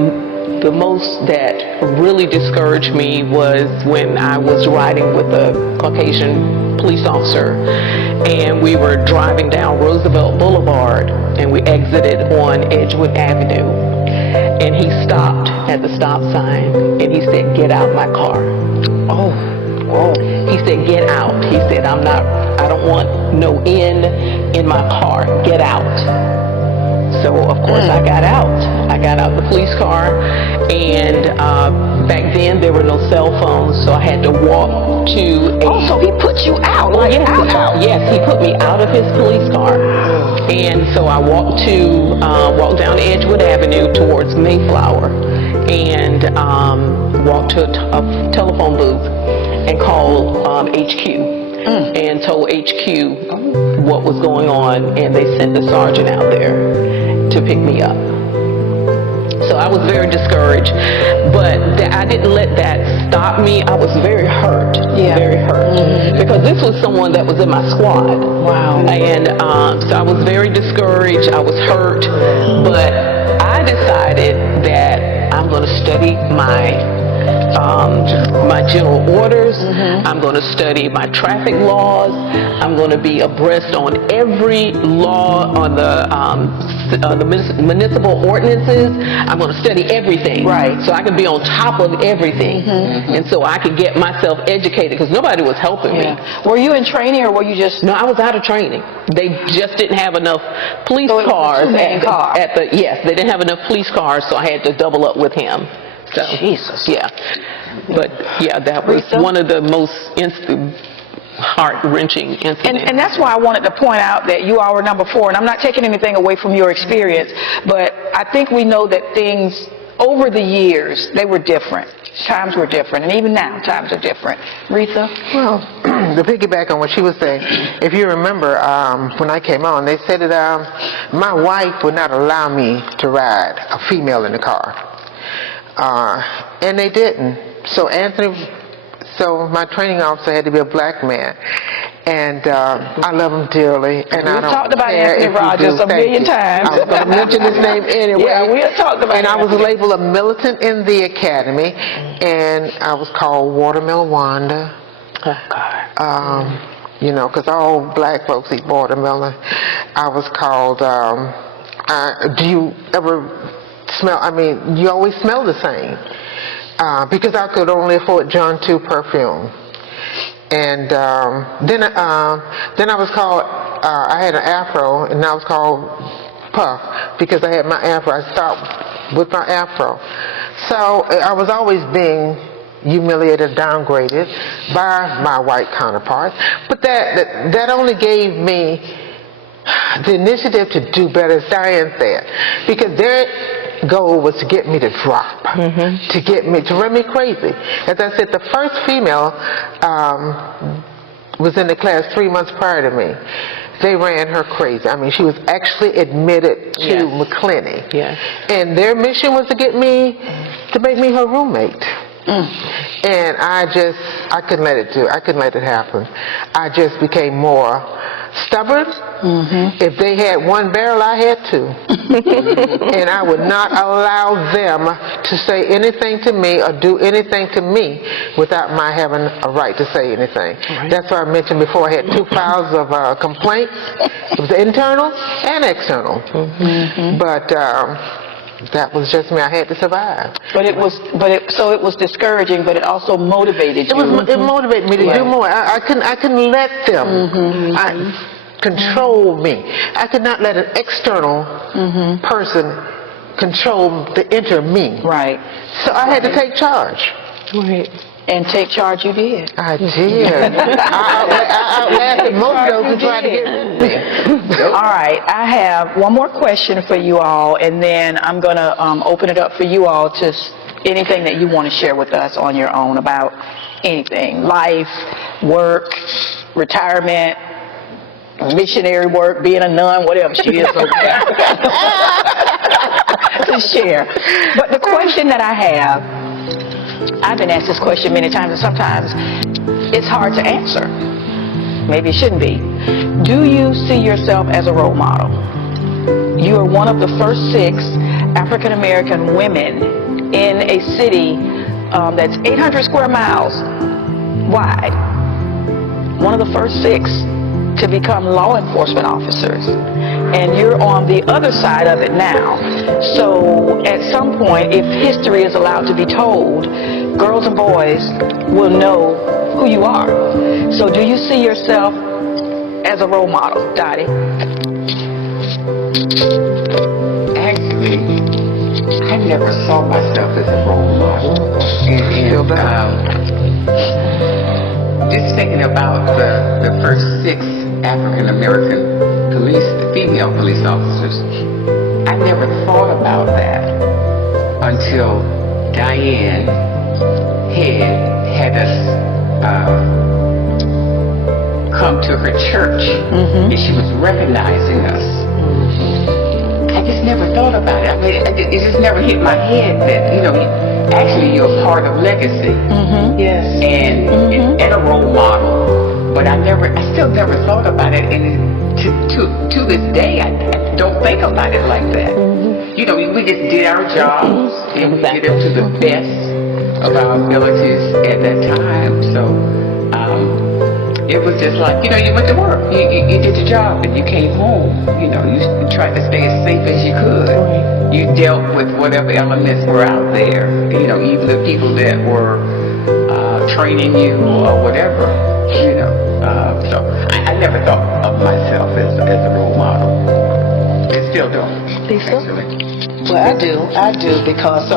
the most that really discouraged me was when I was riding with a Caucasian police officer, and we were driving down Roosevelt Boulevard, and we exited on Edgewood Avenue, and he stopped at the stop sign, and he said, "Get out my car." Oh. He said, "Get out." He said, I don't want no in my car. Get out." So, of course, I got out. I got out the police car, and back then there were no cell phones, so I had to walk to a... Oh, so he put you out, like out. Yes, he put me out of his police car. And so I walked down Edgewood Avenue towards Mayflower, and walked to a telephone booth and called HQ. And told HQ what was going on, and they sent the sergeant out there to pick me up. So I was very discouraged, but I didn't let that stop me. I was very hurt, very hurt, because this was someone that was in my squad. Wow. And so I was very discouraged. I was hurt, but I decided that I'm going to study my general orders. I'm going to study my traffic laws. I'm going to be abreast on every law, on the municipal ordinances. I'm going to study everything, Right. so I can be on top of everything, and so I could get myself educated, because nobody was helping me. Were you in training, or were you just... No, I was out of training. They just didn't have enough police So it was a cars two-man car. yes, they didn't have enough police cars, so I had to double up with him. So, Jesus. yeah. But yeah, that was Rita? one of the most heart-wrenching incidents. And that's why I wanted to point out that you all were number 4, and I'm not taking anything away from your experience, but I think we know that things, over the years, they were different. Times were different, and even now, times are different. Rita? Well, to piggyback on what she was saying, if you remember, when I came on, they said that my wife would not allow me to ride a female in the car. And they didn't. So my training officer had to be a black man. And I love him dearly. And I don't talked about care Anthony if you Rogers do. a million times. I was going to mention his name anyway. Yeah, we had talked about And I was Anthony. labeled a militant in the academy. And I was called Watermelon Wanda. You know, because all black folks eat watermelon. I was called, do you ever smell, you always smell the same. Because I could only afford John 2 perfume. And then I was called, I had an afro, and I was called Puff, because I had my afro. I stopped with my afro. So I was always being humiliated, downgraded by my white counterparts. But that only gave me the initiative to do better, as Diane said, because their goal was to get me to drop, to run me crazy. As I said, the first female was in the class 3 months prior to me. They ran her crazy. she was actually admitted to McClinney. Yes. And their mission was to to make me her roommate. And I couldn't let it I couldn't let it happen. I just became more stubborn. If they had one barrel, I had two. And I would not allow them to say anything to me or do anything to me without my having a right to say anything. Right. That's why I mentioned before, I had 2 files of complaints. It was internal and external. But that was just me. I had to survive. So it was discouraging, but it also motivated you. It motivated me to do more. I couldn't let them control me. I could not let an external person control the inner me. Right. So I had to take charge. Right. And take charge you did. I did. I outlasted most of those who tried to get me. All right, I have one more question for you all, and then I'm going to open it up for you all to anything that you want to share with us on your own about anything, life, work, retirement, missionary work, being a nun, whatever she is over there. To share. But the question that I have, I've been asked this question many times, and sometimes it's hard to answer. Maybe it shouldn't be. Do you see yourself as a role model? You are one of the first 6 African American women in a city that's 800 square miles wide, one of the first 6 to become law enforcement officers. And you're on the other side of it now. So at some point, if history is allowed to be told, girls and boys will know who you are. So do you see yourself as a role model, Dottie? Actually, I never saw myself as a role model. Just thinking about the first 6 African American female police officers, I never thought about that until Diane had us come to her church, and she was recognizing us. I just never thought about it. I mean, it just never hit my head that, actually you're a part of legacy. Yes. And a role model. But I still never thought about it. And to this day, I don't think about it like that. We just did our jobs and we did them to the best of our abilities at that time. So, it was just like, you went to work, you did your job, and you came home. You tried to stay as safe as you could. You dealt with whatever elements were out there. Even the people that were training you or whatever. So I never thought of myself as a role model. I still don't. Actually. Well, I do because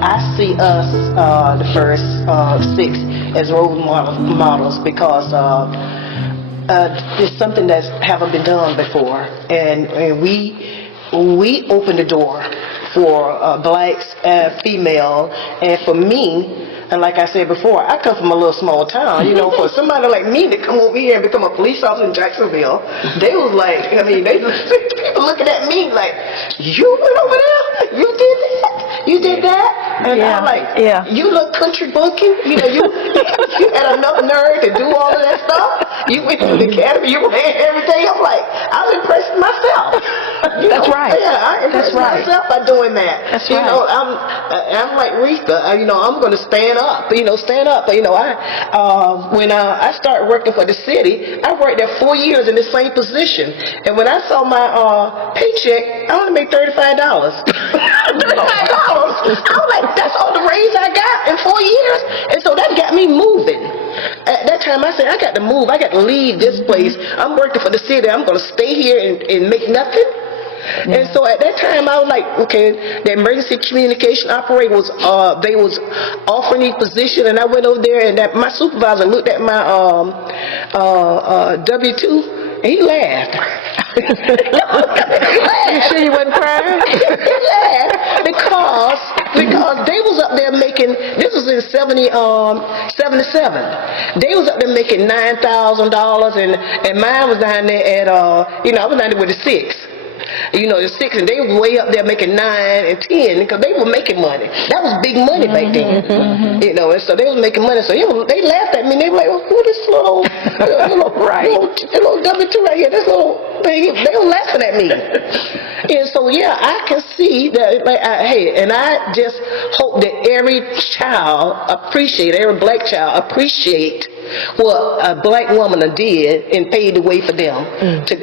I see us, the first 6, as role models because it's something that haven't been done before, and we open the door for blacks and female, and for me. And like I said before, I come from a little small town. For somebody like me to come over here and become a police officer in Jacksonville, they was like, people looking at me like, you went over there? You did that? You did that? And I'm like, you look country bumpkin. You had enough nerve to do all of that stuff. You went to the academy, you ran everything. I'm like, I'm impressed myself. That's right. Yeah, I impressed myself by doing that. That's right. I'm like Rita. I'm going to stand up. Stand up. When I started working for the city, I worked there 4 years in the same position. And when I saw my paycheck, I only made $35. $35. I was like, that's all the raise I got in 4 years. And so that got me moving. At that time, I said, I got to move. I got to leave this place. I'm working for the city. I'm going to stay here and make nothing. And so at that time, I was like, okay, the emergency communication operator they was offering me position, and I went over there, and my supervisor looked at my W-2, and he laughed. You sure you wasn't crying? He laughed because they was up there making, this was in 77. They was up there making $9,000, and mine was down there at, I was down there with the 6. The 6, and they were way up there making 9 and 10 because they were making money. That was big money back then. And so they was making money. So they laughed at me, and they were like, "Oh, who this little W-2 right here? This little thing." They were laughing at me. And so I can see that. And I just hope that every black child appreciate what a black woman did and paved the way for them to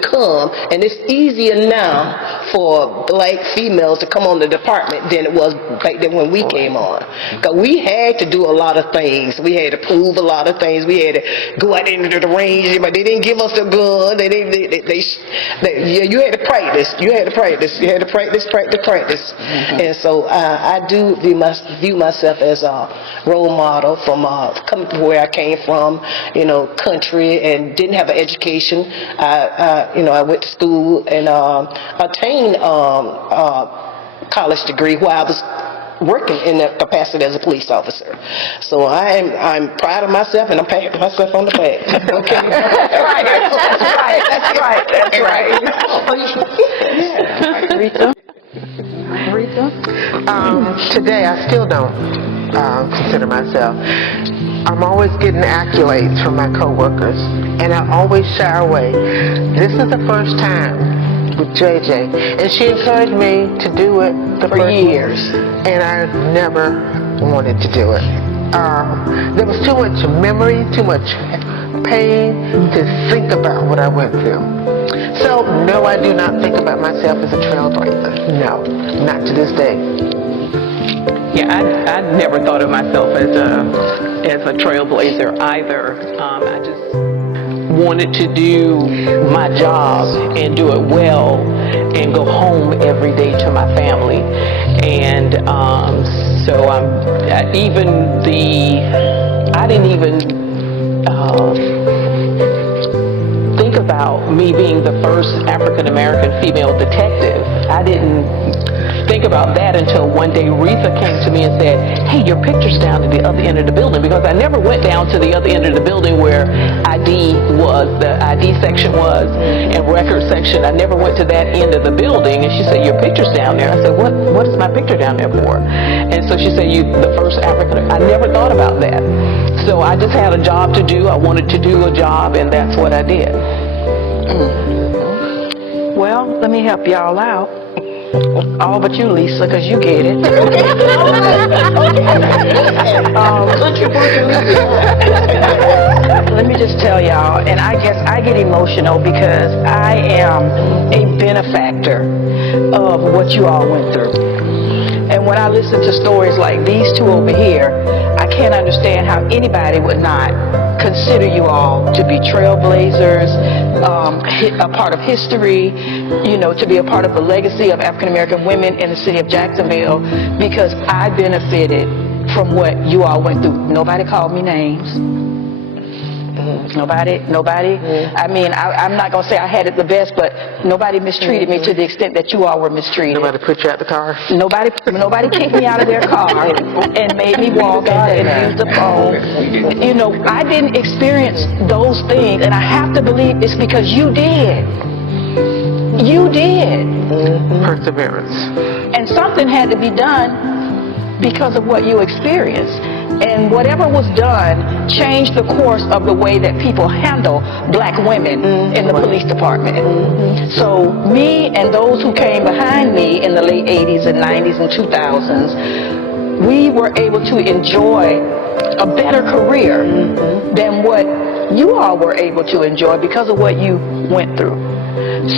come. And it's easier now for black females to come on the department than it was back then when we came on. Because we had to do a lot of things. We had to prove a lot of things. We had to go out into the range, but they didn't give us the gun. You had to practice. You had to practice. You had to practice. And so I do view myself as a role model from coming from where I came from, country, and didn't have an education. I went to school and obtained a college degree while I was working in that capacity as a police officer. So I'm proud of myself, and I'm patting myself on the back. Okay. That's right. Rita? Today, I still don't consider myself. I'm always getting accolades from my coworkers, and I always shy away. This is the first time with JJ, and she encouraged me to do it For years. and I never wanted to do it. There was too much memory, too much pain to think about what I went through. So, no, I do not think about myself as a trailblazer. No, not to this day. Yeah, I never thought of myself as a trailblazer either. I just wanted to do my job and do it well and go home every day to my family. And so I didn't even think about me being the first African American female detective. I didn't think about that until one day Retha came to me and said, hey, your picture's down at the other end of the building, because I never went down to the other end of the building where the ID section was, and record section. I never went to that end of the building, and she said, your picture's down there. I said, what is my picture down there for? And so she said, you the first African. I never thought about that. So I just had a job to do. I wanted to do a job, and that's what I did. Well, let me help y'all out. All but you, Lisa, because you get it. Let me just tell y'all, and I guess I get emotional because I am a benefactor of what you all went through. And when I listen to stories like these two over here, I can't understand how anybody would not consider you all to be trailblazers, a part of history, to be a part of the legacy of African American women in the city of Jacksonville, because I benefited from what you all went through. Nobody called me names. Nobody. I mean, I'm not going to say I had it the best, but nobody mistreated me to the extent that you all were mistreated. Nobody put you out the car? Nobody kicked me out of their car and made me walk and use the phone. I didn't experience those things, and I have to believe it's because you did. You did. Perseverance. And something had to be done because of what you experienced. And whatever was done changed the course of the way that people handle black women in the police department. So me and those who came behind me in the late 80s and 90s and 2000s, we were able to enjoy a better career than what you all were able to enjoy because of what you went through.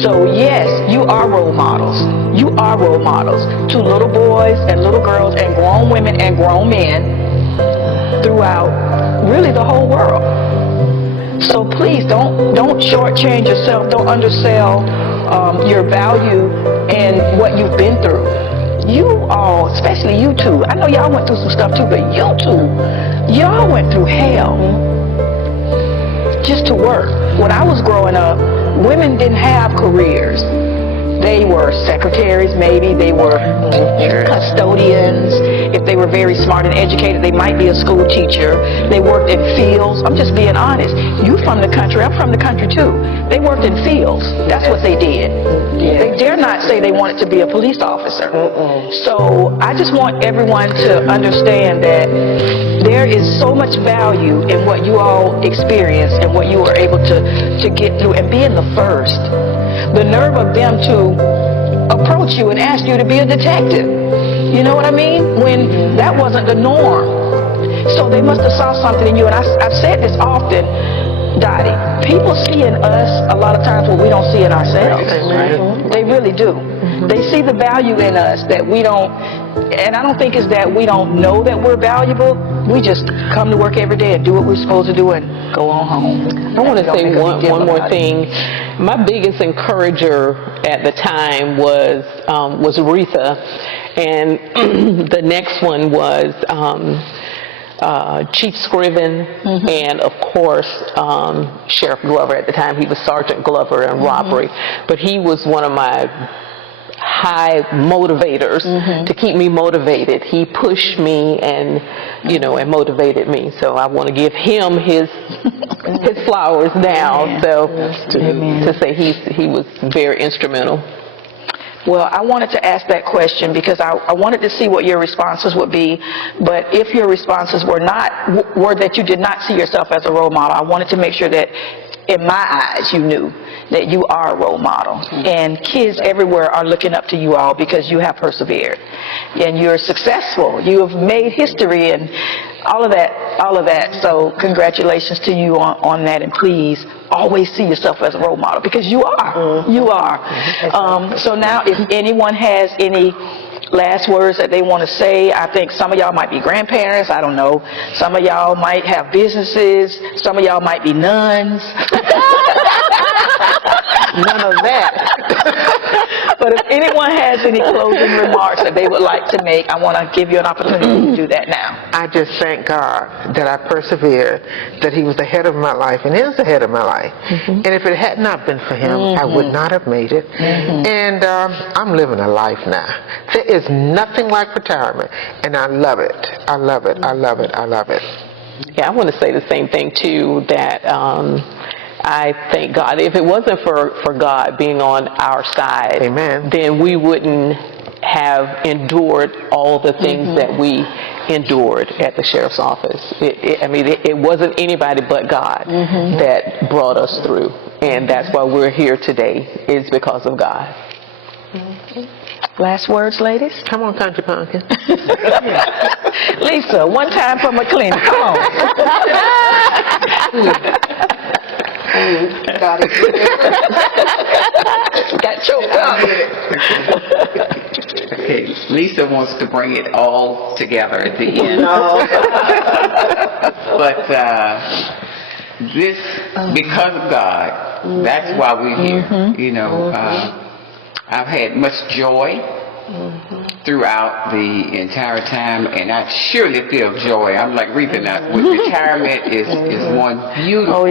So yes, you are role models. You are role models to little boys and little girls and grown women and grown men throughout really the whole world. So please don't shortchange yourself. Don't undersell your value and what you've been through. You all, especially you two, I know y'all went through some stuff too, but you two, y'all went through hell just to work. When I was growing up, women didn't have careers. They were secretaries, maybe. They were custodians. If they were very smart and educated, they might be a school teacher. They worked in fields. I'm just being honest. You from the country. I'm from the country, too. They worked in fields. That's what they did. They dare not say they wanted to be a police officer. So I just want everyone to understand that there is so much value in what you all experienced and what you were able to get through, and being the first. The nerve of them to approach you and ask you to be a detective. You know what I mean? When that wasn't the norm. So they must have saw something in you. And I've said this often, Dottie. People see in us a lot of times what we don't see in ourselves. They really do. They see the value in us that we don't, and I don't think it's that we don't know that we're valuable. We just come to work every day and do what we're supposed to do and go on home. I want to say one more thing. My biggest encourager at the time was Retha, and the next one was Chief Scriven, and of course Sheriff Glover. At the time, he was Sergeant Glover in robbery, but he was one of my high motivators to keep me motivated. He pushed me and and motivated me. So I want to give him his flowers now. So to say he was very instrumental. Well, I wanted to ask that question because I wanted to see what your responses would be. But if your responses were that you did not see yourself as a role model, I wanted to make sure that in my eyes, you knew that you are a role model. And kids everywhere are looking up to you all because you have persevered. And you're successful. You have made history and all of that. So congratulations to you on that. And please always see yourself as a role model because you are. You are. So now if anyone has any last words that they want to say, I think some of y'all might be grandparents, I don't know. Some of y'all might have businesses. Some of y'all might be nuns. None of that. But if anyone has any closing remarks that they would like to make, I want to give you an opportunity to do that now. I just thank God that I persevered, that He was the head of my life and is the head of my life. And if it had not been for Him, I would not have made it. And I'm living a life now. There is nothing like retirement, and I love it. I love it. I love it. I love it. Yeah, I want to say the same thing too, that I thank God. If it wasn't for God being on our side, Amen. then we wouldn't have endured all the things that we endured at the sheriff's office. It wasn't anybody but God that brought us through, and that's why we're here today, is because of God. Last words, ladies? Come on, Country Pumpkin. Lisa, one time for McLean. Come on. Got it. Got choked up. Okay, Lisa wants to bring it all together at the end. But this, because of God, that's why we're here. You know, I've had much joy throughout the entire time, and I surely feel joy. I'm like reaping that. Retirement is one beautiful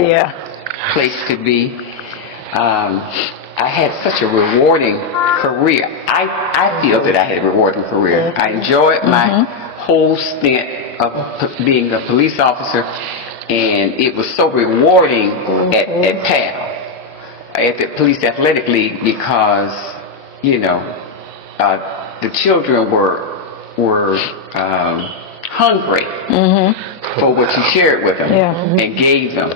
place to be. I had such a rewarding career. I feel that I had a rewarding career. I enjoyed my whole stint of being a police officer, and it was so rewarding at PAL, at the Police Athletic League, because, you know, the children were hungry for what you shared with them and gave them.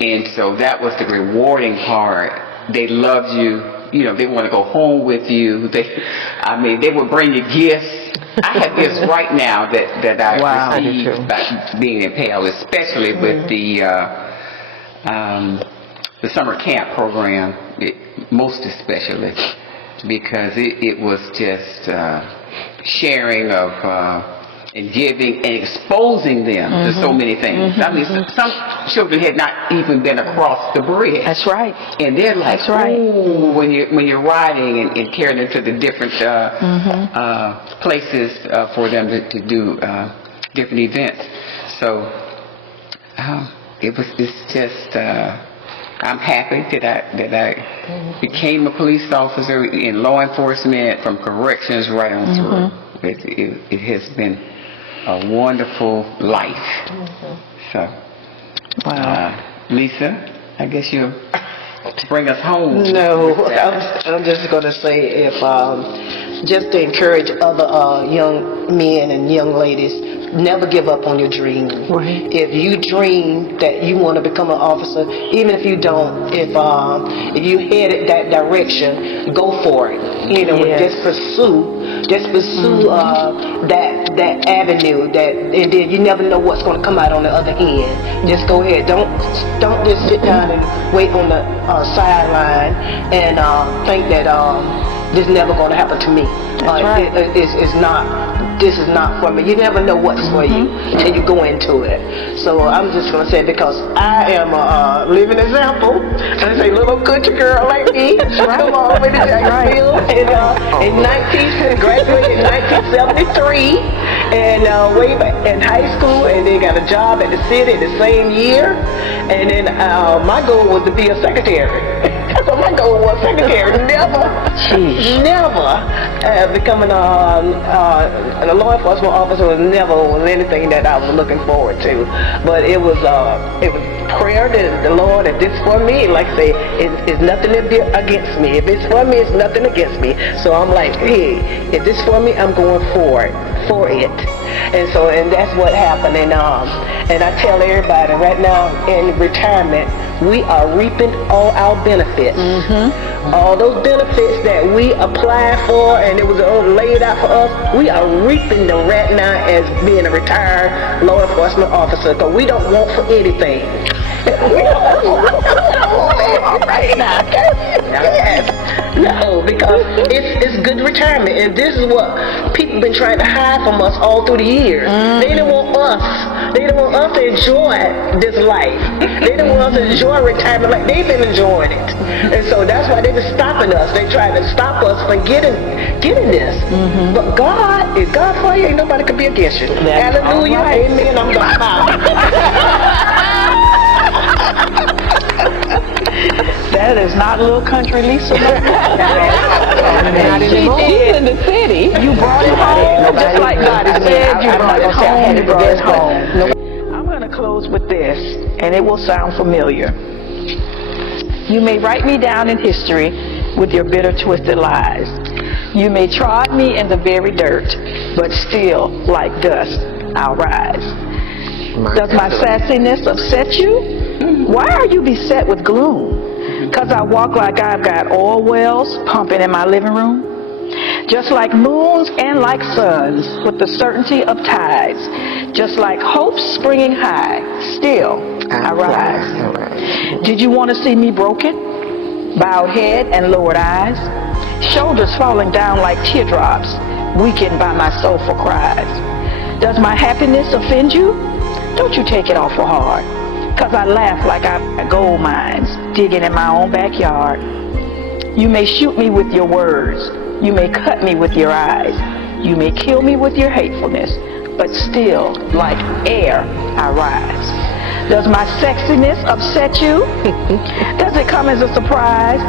And so that was the rewarding part. They loved you. You know, they want to go home with you. They would bring you gifts. I have gifts right now that I received by being in PAL, especially with the summer camp program, most especially, because it was just sharing of and giving and exposing them to so many things. I mean, some children had not even been across the bridge. That's right. And they're like, ooh, when you're riding and carrying them to the different places for them to do different events. So it's just, I'm happy that I became a police officer in law enforcement, from corrections right on through. It has been a wonderful life. So, Lisa, I guess you'll bring us home. No, I'm just going to say, just to encourage other young men and young ladies, never give up on your dream. If you dream that you want to become an officer, even if you don't, if you headed that direction, go for it. You know, just pursue that avenue. And then you never know what's going to come out on the other end. Just go ahead. Don't just sit down and wait on the sideline and think that this is never going to happen to me. This is not for me. You never know what's for you until you go into it. So I'm just going to say, because I am a living example, and I say little country girl like me, come all the way to Jacksonville, and graduated in 1973, and way back in high school, and then got a job at the city the same year, and then my goal was to be a secretary. That's what my goal was, secretary. Never becoming a law enforcement officer was anything that I was looking forward to. But it was prayer to the Lord that this for me. Like I say, it's nothing against me. If it's for me, it's nothing against me. So I'm like, hey, if this for me, I'm going for it. And that's what happened. And I tell everybody right now in retirement, we are reaping all our benefits. All those benefits that we applied for and it was laid out for us, we are reaping them right now as being a retired law enforcement officer, because we don't want for anything. All right now. Yes. No, because it's good retirement, and this is what people been trying to hide from us all through the years. They didn't want us. They didn't want us to enjoy this life. They didn't want us to enjoy retirement like they've been enjoying it. And so that's why they've been stopping us. They trying to stop us from getting this. But God, if God for you, ain't nobody could be against you. Hallelujah, amen. I'm going to bow. That is not little country Lisa. She's in the city. You brought it home, just like God has said. You brought it home. You brought it home. I'm going to close with this, and it will sound familiar. You may write me down in history with your bitter, twisted lies. You may trod me in the very dirt, but still, like dust, I'll rise. Does my sassiness upset you? Why are you beset with gloom? Because I walk like I've got oil wells pumping in my living room? Just like moons and like suns, with the certainty of tides, just like hope springing high, still I rise. Did you want to see me broken? Bowed head and lowered eyes? Shoulders falling down like teardrops, weakened by my soulful cries. Does my happiness offend you? Don't you take it awful hard, 'cause I laugh like I've got gold mines digging in my own backyard. You may shoot me with your words, you may cut me with your eyes, you may kill me with your hatefulness, but still, like air, I rise. Does my sexiness upset you? Does it come as a surprise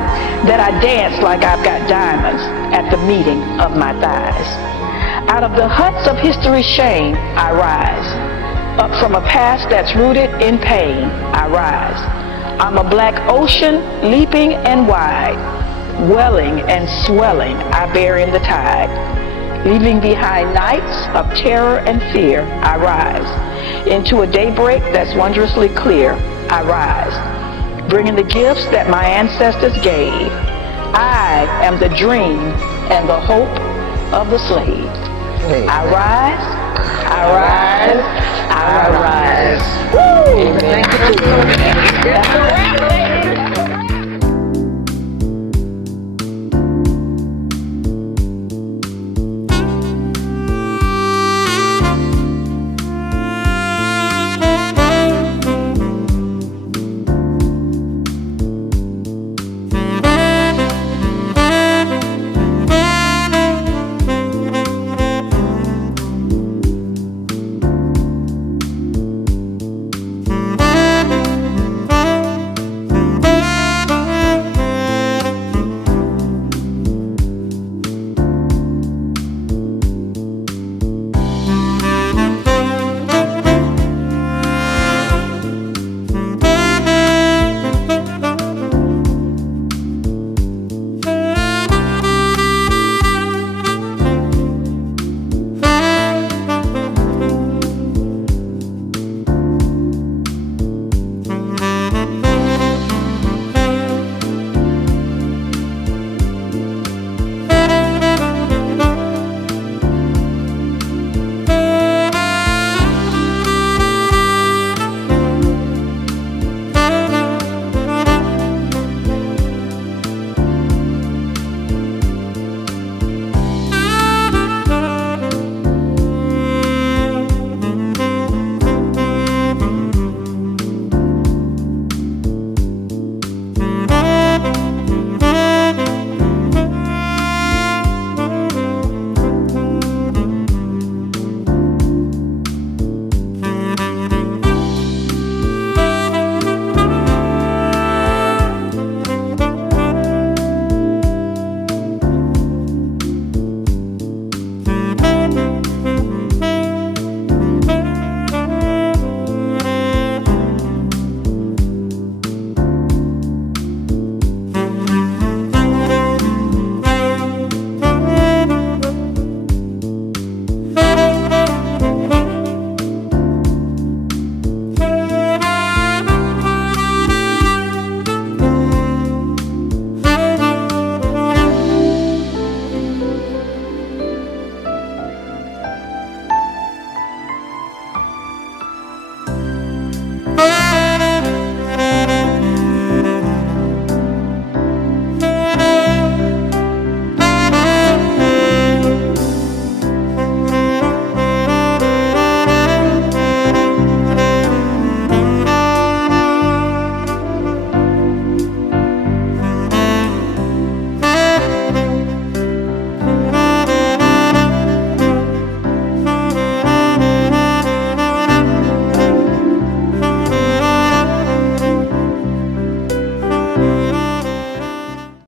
that I dance like I've got diamonds at the meeting of my thighs? Out of the huts of history's shame, I rise. Up from a past that's rooted in pain, I rise. I'm a black ocean, leaping and wide, welling and swelling, I bear in the tide. Leaving behind nights of terror and fear, I rise. Into a daybreak that's wondrously clear, I rise. Bringing the gifts that my ancestors gave. I am the dream and the hope of the slave. I rise, I rise, I rise. Woo! Thank you.